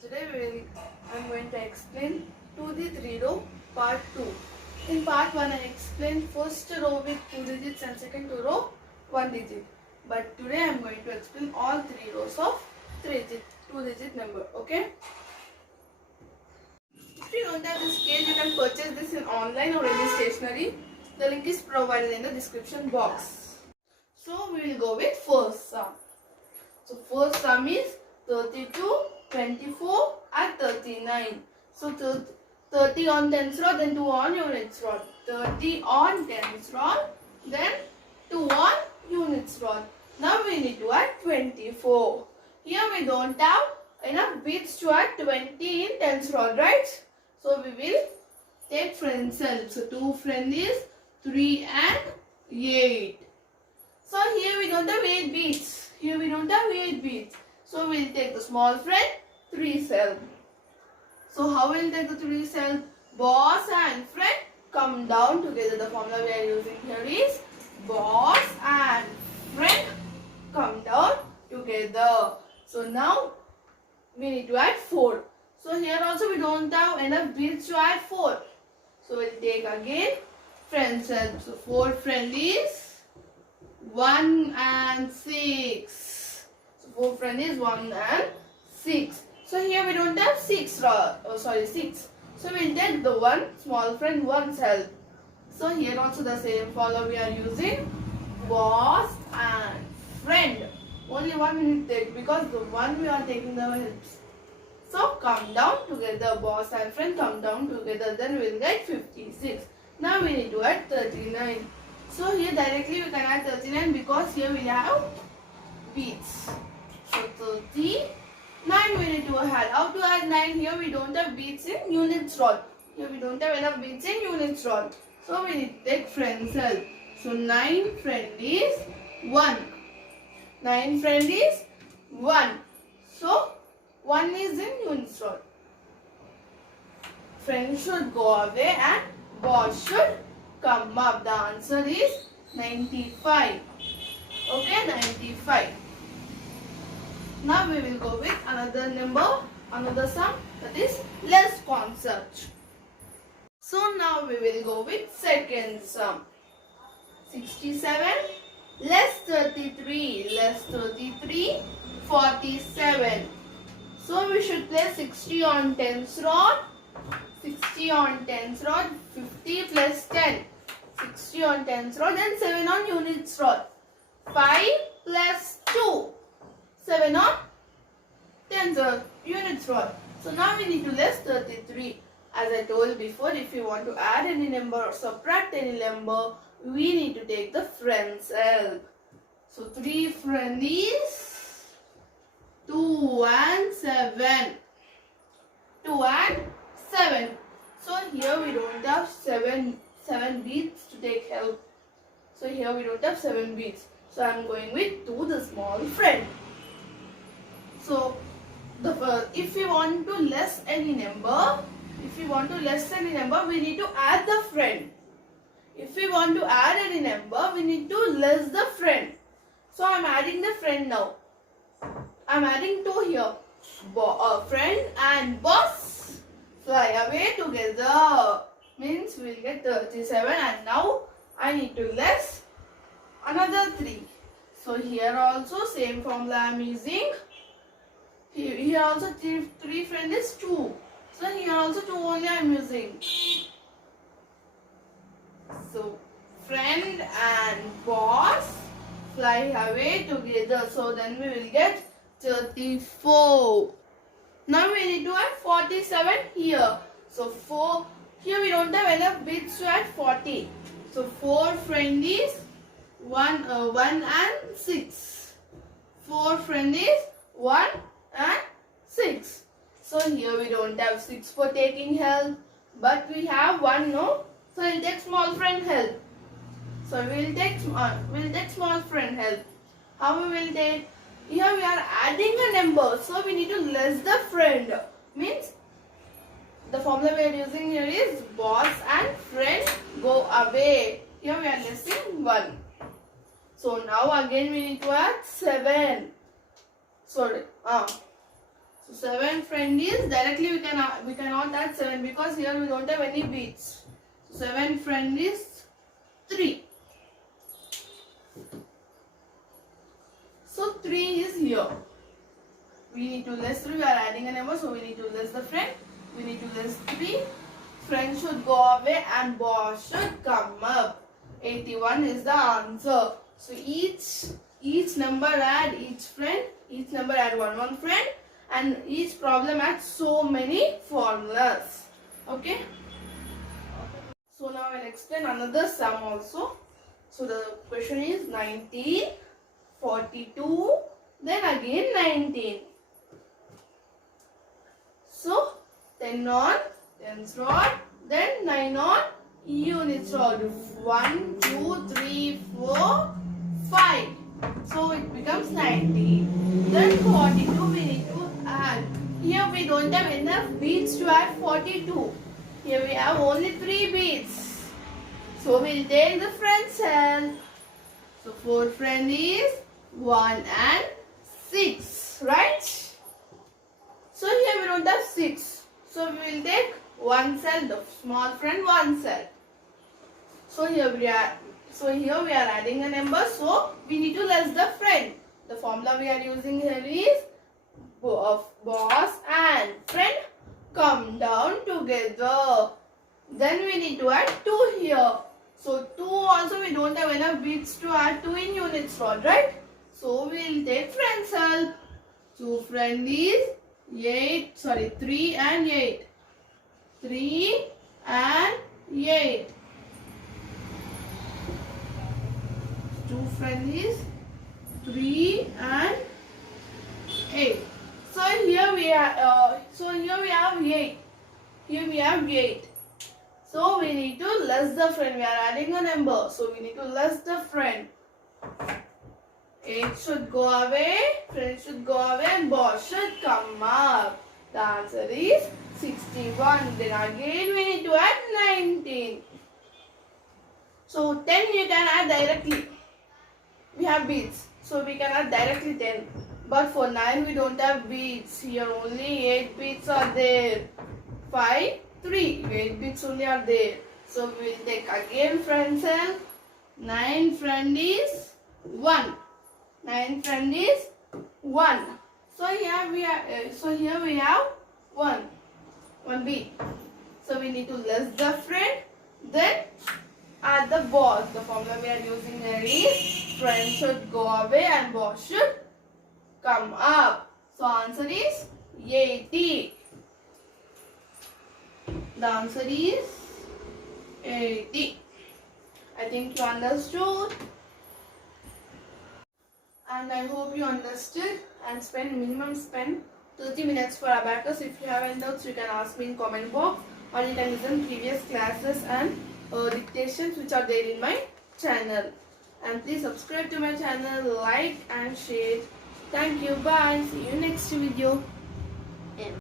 I'm going to explain 2 the 3 row part 2. In part 1 I explained first row with 2 digits and second row 1 digit. But today I am going to explain all 3 rows of 2 digit number. Okay. If you don't have this scale, you can purchase this in online or any stationery. The link is provided in the description box. So we will go with first sum. So first sum is 32, 24 and 39. So 30 on tens rod, then 2 on units rod. 30 on tens rod, then 2 on units rod. Now we need to add 24. Here we don't have enough beads to add 20 in tens rod, right? So we will take friends help. So 2 friend is 3 and 8. So here we don't have 8 beads. Here we don't have 8 beads. So we will take the small friend 3 self. So how we will take the 3 self? Boss and friend come down together. The formula we are using here is boss and friend come down together. So now we need to add 4. So here also we don't have enough beads to add 4. So we will take again friend self. So 4 friend is 1 and 6. So 4 friend is 1 and 6. So here we don't have 6. 6. So we will take the one small friend 1 self. So here also the same formula we are using boss and friend. Only one we need to take because the one we are taking the helps. So come down together, boss and friend come down together, then we will get 56. Now we need to add 39. So here directly we can add 39 because here we have beads. So 39 we need to add. How to add 9? Here we don't have beads in units rod. Here we don't have enough beads in units rod. So we need to take friend help. So 9 friend is 1. 9 friend is 1. So 1 is in units rod. Friend should go away and boss should come up. The answer is 95. Okay, 95. Now we will go with another number, another sum, that is less concept. So now we will go with second sum. 67 less 33, less 33, 47. So we should place 60 on tens rod, 60 on tens rod, 50 plus 10. 60 on tens rod and 7 on units rod. 5 plus 2. 7 on tens rod, units rod. So now we need to less 33. As I told before, if you want to add any number or subtract any number, we need to take the friend's help. So 3 friend is 2 and 7. 2 and 7. So here we don't have 7 beads to take help. So here we don't have 7 beads. So I am going with 2 the small friend. So if we want to less any number, we need to add the friend. If we want to add any number, we need to less the friend. So I am adding the friend now. I am adding 2 here. Friend and boss fly away together. Means we will get 37 and now I need to less another 3. So here also same formula I am using. Here also 3 friend is 2. So here also 2 only I am using. So friend and boss fly away together. So then we will get 34. Now we need to add 47 here. So 4. Here we don't have enough beads to add 40. So 4 friend is 1 and 6. 4 friend is 1 and 6. So here we don't have 6 for taking help, but we have 1, no? So we'll take small friend help. So we'll take small friend help. How we will take? Here we are adding a number, so we need to less the friend. Means the formula we are using here is boss and friend go away. Here we are lessing 1. So now again we need to add 7. So 7 friend is directly we cannot add 7 because here we don't have any beats. So 7 friend is 3. So 3 is here. We need to less 3. We are adding a number, so we need to less the friend. We need to less 3. Friend should go away and boss should come up. 81 is the answer. So each number add each friend. Each number add one friend. And each problem adds so many formulas. Okay. So now I will explain another sum also. So the question is 19, 42, then again 19. So 10 on tens rod, then 9 on units rod. 1, 2, 3, 4, 5. So it becomes 90. Then 42 we need to add. Here we don't have enough beads to add 42. Here we have only 3 beads. So we'll take the friend's help. So 4 friend is 1 and 6, right? So here we don't have 6. So we will take one cell, the small friend one cell. So here we are adding a number, so we need to less the friend. The formula we are using here is boss and friend come down together. Then we need to add 2 here. So 2 also we don't have enough beads to add 2 in units rod, right? So we will take friend's help. So friend is 3 and 8. 3 and 8. 2 friend is 3 and 8. So here we have 8. Here we have 8. So we need to less the friend. We are adding a number. So we need to less the friend. 8 should go away. Friend should go away and boss should come up. The answer is 61. Then again we need to add 19. So 10 you can add directly. We have beads. So we can add directly 10. But for 9 we don't have beads. Here only 8 beads are there. 5, 3. 8 beads only are there. So we will take again friend's help. 9 friend is 1. 9 friend is 1. So here we have 1 bead. So we need to less the friend. Then add the boss. The formula we are using here is friend should go away and boss should come up. So answer is 80. The answer is 80. I think you understood. And I hope you understood and minimum spend 30 minutes for Abacus. If you have any doubts, you can ask me in comment box, or you can listen previous classes and dictations which are there in my channel. And please subscribe to my channel, like and share. Thank you. Bye. See you next video.